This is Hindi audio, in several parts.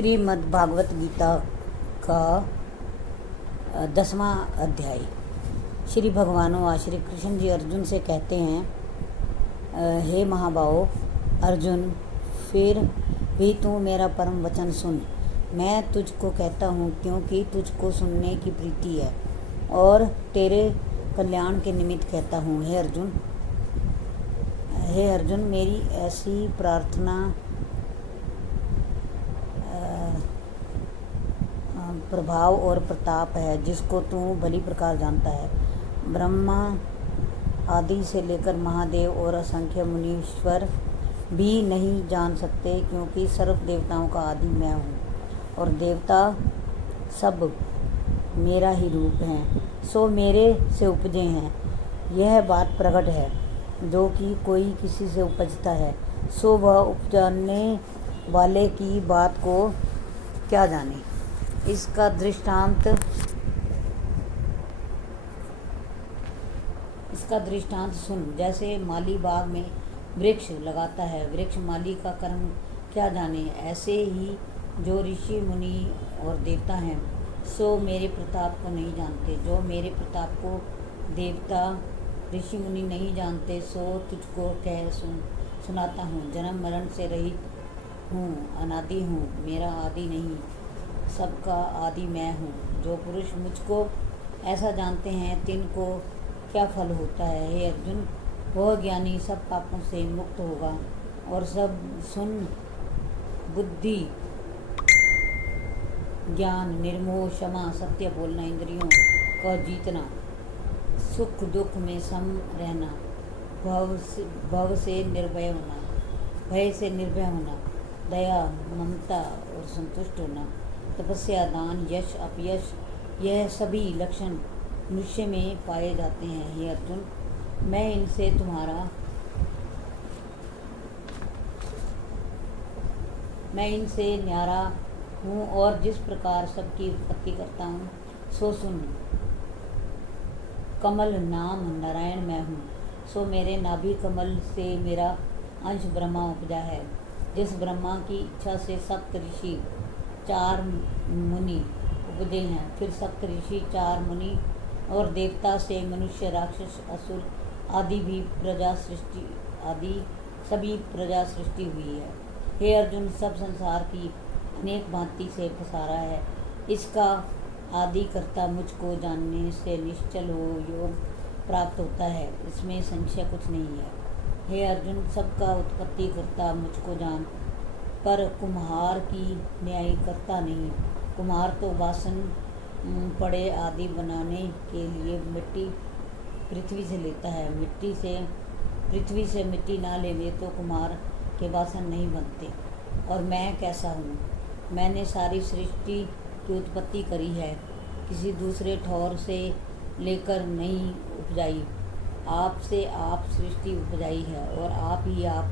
श्रीमद् भागवत गीता का 10वां अध्याय। श्री भगवान श्री कृष्ण जी अर्जुन से कहते हैं, हे महाबाहो अर्जुन, फिर भी तू मेरा परम वचन सुन। मैं तुझको कहता हूँ क्योंकि तुझको सुनने की प्रीति है और तेरे कल्याण के निमित्त कहता हूँ। हे अर्जुन, मेरी ऐसी प्रार्थना प्रभाव और प्रताप है जिसको तू भली प्रकार जानता है। ब्रह्मा आदि से लेकर महादेव और असंख्य मुनीश्वर भी नहीं जान सकते, क्योंकि सर्व देवताओं का आदि मैं हूँ और देवता सब मेरा ही रूप हैं, सो मेरे से उपजे हैं। यह बात प्रकट है, जो कि कोई किसी से उपजता है सो वह उपजाने वाले की बात को क्या जाने। इसका दृष्टांत सुन। जैसे माली बाग में वृक्ष लगाता है, वृक्ष माली का कर्म क्या जाने, ऐसे ही जो ऋषि मुनि और देवता हैं सो मेरे प्रताप को नहीं जानते। जो मेरे प्रताप को देवता ऋषि मुनि नहीं जानते, सो तुझको कह सुनाता हूँ। जन्म मरण से रहित हूँ, अनादि हूँ, मेरा आदि नहीं, सबका आदि मैं हूँ। जो पुरुष मुझको ऐसा जानते हैं तिनको क्या फल होता है। हे अर्जुन, वह ज्ञानी सब पापों से मुक्त होगा और सब सुन बुद्धि, ज्ञान, निर्मोह, क्षमा, सत्य बोलना, इंद्रियों का जीतना, सुख दुख में सम रहना, भव से निर्भय होना, भय से निर्भय होना, दया, ममता और संतुष्ट होना, तपस्या, दान, यश, अपयश, यह सभी लक्षण मनुष्य में पाए जाते हैं। हे अर्जुन, मैं इनसे न्यारा हूँ और जिस प्रकार सबकी उत्पत्ति करता हूँ सो सुन। कमल नाम नारायण मैं हूँ, सो मेरे नाभि कमल से मेरा अंश ब्रह्मा उपजा है। जिस ब्रह्मा की इच्छा से सप्त ऋषि 4 मुनि उपजे हैं, फिर सप्त ऋषि 4 मुनि और देवता से मनुष्य, राक्षस, असुर आदि सभी प्रजा सृष्टि हुई है। हे अर्जुन, सब संसार की अनेक भांति से पसारा है। इसका आदि कर्ता मुझको जानने से निश्चल हो योग प्राप्त होता है, इसमें संशय कुछ नहीं है। हे अर्जुन, सबका उत्पत्ति करता मुझको जान, पर कुम्हार की न्याय करता नहीं। कुम्हार तो वासन पड़े आदि बनाने के लिए मिट्टी पृथ्वी से लेता है। पृथ्वी से मिट्टी ना लेवे तो कुम्हार के वासन नहीं बनते। और मैं कैसा हूँ, मैंने सारी सृष्टि की उत्पत्ति करी है, किसी दूसरे ठौर से लेकर नहीं उपजाई। आपसे आप सृष्टि उपजाई है और आप ही आप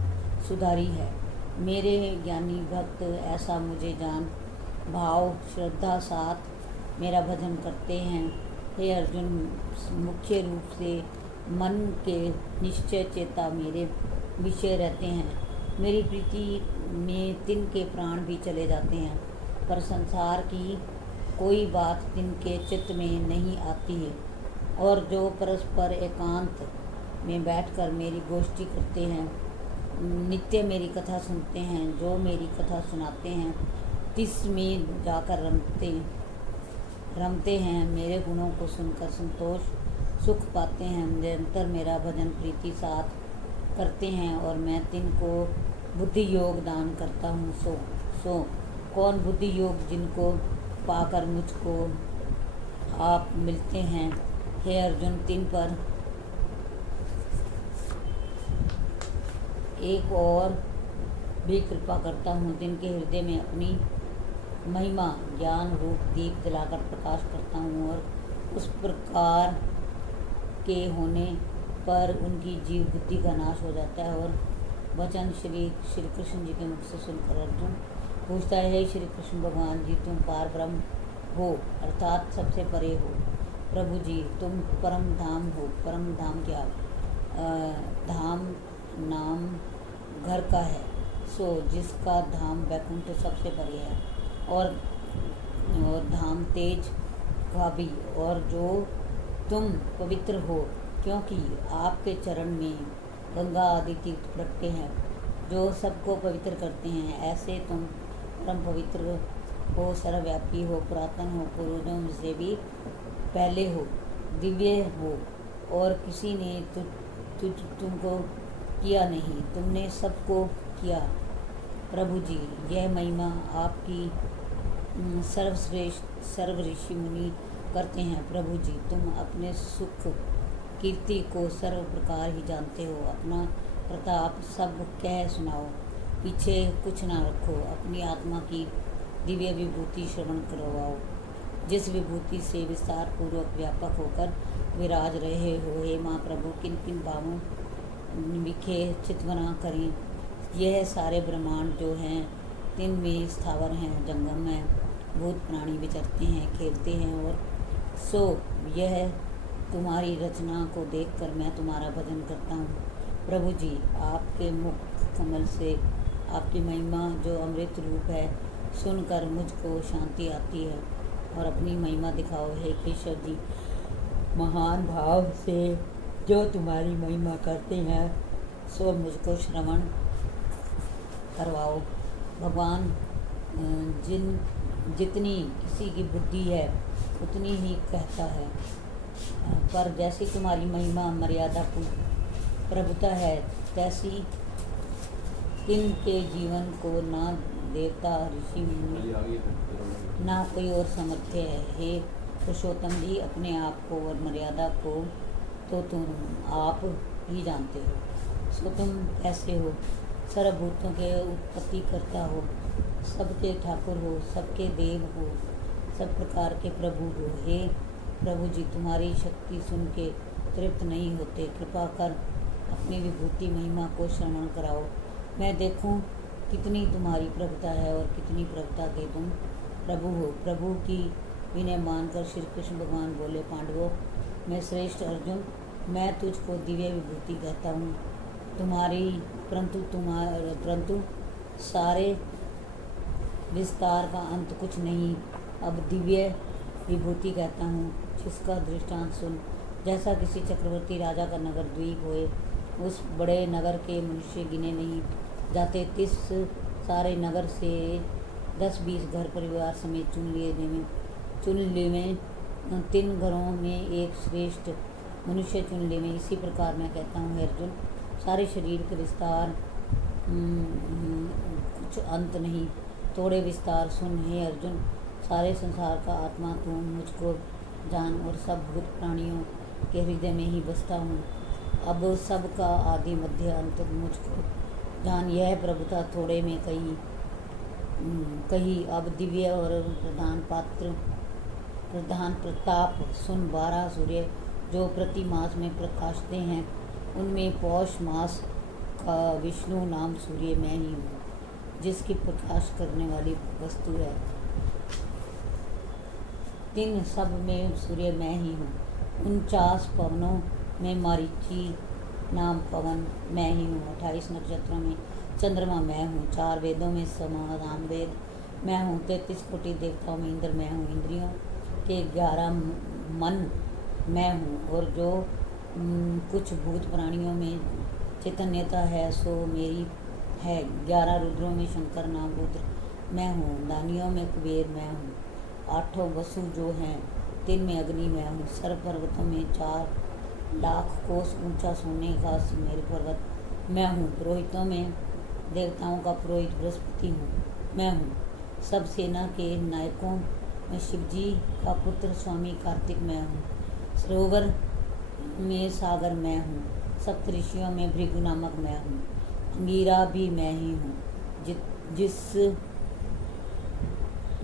सुधारी है। मेरे ज्ञानी भक्त ऐसा मुझे जान भाव श्रद्धा साथ मेरा भजन करते हैं। हे अर्जुन, मुख्य रूप से मन के निश्चय चेता मेरे विषय रहते हैं। मेरी प्रीति में तिनके प्राण भी चले जाते हैं, पर संसार की कोई बात तिनके चित्त में नहीं आती है। और जो परस्पर एकांत में बैठकर मेरी गोष्ठी करते हैं, नित्य मेरी कथा सुनते हैं, जो मेरी कथा सुनाते हैं तिस में जाकर रमते हैं, मेरे गुणों को सुनकर संतोष सुख पाते हैं, निरंतर मेरा भजन प्रीति साथ करते हैं और मैं तिनको बुद्धि योग दान करता हूँ। सो कौन बुद्धि योग जिनको पाकर मुझको आप मिलते हैं। हे अर्जुन, तिन पर एक और भी कृपा करता हूँ, जिनके हृदय में अपनी महिमा ज्ञान रूप दीप जलाकर प्रकाश करता हूँ और उस प्रकार के होने पर उनकी जीव बुद्धि का नाश हो जाता है। और वचन श्री कृष्ण जी के मुख से सुनकर अर्जुन पूछता है, हे श्री कृष्ण भगवान जी, तुम पार ब्रह्म हो अर्थात सबसे परे हो। प्रभु जी, तुम परम धाम हो। परम धाम क्या? धाम नाम घर का है, सो जिसका धाम वैकुंठ सबसे परे है। और धाम तेज का भी, और जो तुम पवित्र हो, क्योंकि आपके चरण में गंगा आदि तीर्थ प्रगटे हैं जो सबको पवित्र करते हैं। ऐसे तुम परम पवित्र हो, सर्वव्यापी हो, पुरातन हो, पूर्वजों से भी पहले हो, दिव्य हो, और किसी ने तुमको किया नहीं, तुमने सबको किया। प्रभु जी, यह महिमा आपकी सर्वश्रेष्ठ सर्व ऋषि मुनि करते हैं। प्रभु जी, तुम अपने सुख कीर्ति को सर्व प्रकार ही जानते हो। अपना प्रताप सब कह सुनाओ, पीछे कुछ ना रखो। अपनी आत्मा की दिव्य विभूति श्रवण करवाओ, जिस विभूति से विस्तार पूर्वक व्यापक होकर विराज रहे हो। हे माँ प्रभु, किन किन भावों विखे चितवना करें। यह सारे ब्रह्मांड जो हैं, तीन में स्थावर हैं, जंगम हैं, भूत प्राणी विचरते हैं, खेलते हैं, और सो यह तुम्हारी रचना को देखकर मैं तुम्हारा भजन करता हूँ। प्रभु जी, आपके मुख कमल से आपकी महिमा जो अमृत रूप है सुनकर मुझको शांति आती है। और अपनी महिमा दिखाओ हे केशव जी, महान भाव से जो तुम्हारी महिमा करते हैं सो मुझको श्रवण करवाओ। भगवान, जितनी किसी की बुद्धि है उतनी ही कहता है, पर जैसी तुम्हारी महिमा मर्यादा प्रभुता है, तैसी किन के जीवन को ना देवता ऋषि मुनि ना कोई और समर्थ्य है। हे पुरुषोत्तम जी, अपने आप को और मर्यादा को तो तुम आप ही जानते हो। सो तुम कैसे हो? सर्वभूतों के उत्पत्ति करता हो, सबके ठाकुर हो, सबके देव हो, सब प्रकार के प्रभु हो। हे प्रभु जी, तुम्हारी शक्ति सुन के तृप्त नहीं होते। कृपा कर अपनी विभूति महिमा को श्रवण कराओ, मैं देखूं कितनी तुम्हारी प्रभुता है और कितनी प्रभुता के तुम प्रभु हो। प्रभु की विनय मानकर श्री कृष्ण भगवान बोले, पांडवों मैं श्रेष्ठ अर्जुन, मैं तुझको दिव्य विभूति कहता हूँ तुम्हारी, परंतु सारे विस्तार का अंत कुछ नहीं। अब दिव्य विभूति कहता हूँ, जिसका दृष्टांत सुन। जैसा किसी चक्रवर्ती राजा का नगर द्वीप होए, उस बड़े नगर के मनुष्य गिने नहीं जाते, तिस सारे नगर से 10-20 घर परिवार समेत चुन लिए में 3 घरों में एक श्रेष्ठ मनुष्य चुन ले में। इसी प्रकार मैं कहता हूँ अर्जुन, सारे शरीर के विस्तार कुछ अंत नहीं, थोड़े विस्तार सुन। हे अर्जुन, सारे संसार का आत्मा तू मुझको जान, और सब भूत प्राणियों के हृदय में ही बसता हूँ। अब सब का आदि मध्य अंत मुझको जान। यह प्रभुता थोड़े में कही अब दिव्य और प्रधान प्रताप सुन। 12 सूर्य जो प्रति मास में प्रकाशते हैं, उनमें पौष मास का विष्णु नाम सूर्य मैं ही हूँ, जिसकी प्रकाश करने वाली वस्तु है। 3 सब में सूर्य मैं ही हूँ। 49 पवनों में मारीची नाम पवन मैं ही हूँ। 28 नक्षत्रों में चंद्रमा मैं हूँ। 4 वेदों में समाधान वेद मैं हूँ। 33 कोटि देवताओं में इंद्र मैं हूँ। इंद्रियों के 11 मन मैं हूँ, और जो कुछ भूत प्राणियों में चैतन्यता है सो मेरी है। 11 रुद्रों में शंकर नाम रुद्र मैं हूँ। दानियों में कुबेर मैं हूँ। 8 वसु जो हैं, 3 में अग्नि मैं हूँ। सर्व पर्वतों में 4 लाख कोस ऊंचा सोने का सुमेरु पर्वत मैं हूँ। पुरोहितों में देवताओं का पुरोहित बृहस्पति हूँ मैं हूँ। सब सेना के नायकों में शिवजी का पुत्र स्वामी कार्तिक मैं हूँ। सरोवर में सागर मैं हूँ। सप्तऋषियों में भृगु नामक मैं हूँ। अंगीरा भी मैं ही हूँ।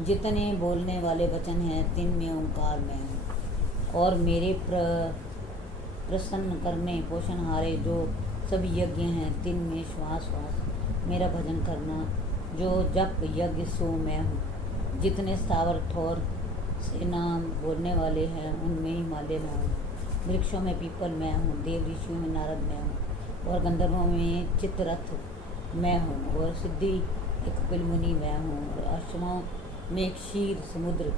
जितने बोलने वाले वचन हैं, 3 में ओंकार मैं हूँ। और मेरे प्रसन्न करने पोषणहारे जो सभी यज्ञ हैं, 3 में श्वास मेरा भजन करना जो जप यज्ञ सो मैं हूँ। जितने स्थावर ठोर से नाम बोलने वाले हैं, उनमें हिमालय मैं हूँ। वृक्षों में पीपल मैं हूँ। देव ऋषियों में नारद मैं हूँ। और गंधर्वों में चित्ररथ मैं हूँ। और सिद्धि के कपिल मुनि मैं हूँ। और अश्वों में एक क्षीर समुद्र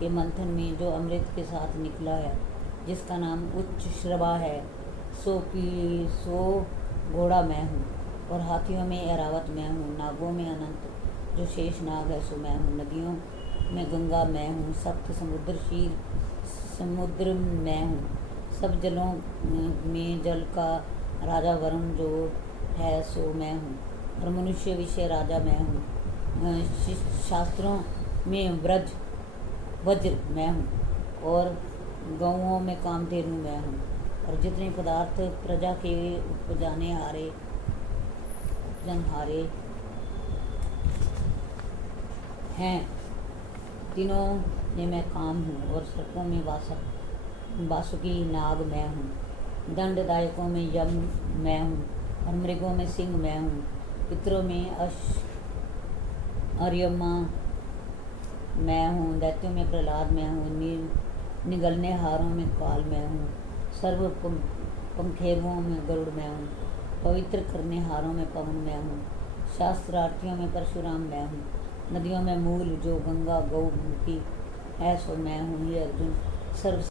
के मंथन में जो अमृत के साथ निकला है, जिसका नाम उच्च श्रवा है, सो घोड़ा मैं हूँ, और हाथियों में ऐरावत मैं हूँ, नागों में अनंत जो शेष नाग है सो मैं हूँ, नदियों में गंगा मैं हूँ, सप्त समुद्र शीर समुद्र मैं हूँ, सब जलों में जल का राजा वरुण जो है सो मैं हूँ, और मनुष्य विषय राजा मैं हूँ, शास्त्रों में वज्र मैं हूँ, और गौओं में कामधेनु मैं हूँ, और जितने पदार्थ प्रजा के उपजाने हारे जनहारे हैं, तीनों में मैं काम हूँ, और सर्पों में वासुकी नाग मैं हूँ, दंडदायकों में यम मैं हूँ, और मृगों में सिंह मैं हूँ, पितरों में अर्यमा मैं हूँ, दैत्यों में प्रहलाद मैं हूँ, निगलने हारों में काल मैं हूँ, सर्व पंखेरुओं में गरुड़ मैं हूँ, पवित्र करने हारों में पवन मैं हूँ, शास्त्रार्थियों में परशुराम मैं हूँ, नदियों में मूल जो गंगा गौमुखी है सो मैं हूँ। ये अर्जुन सर्व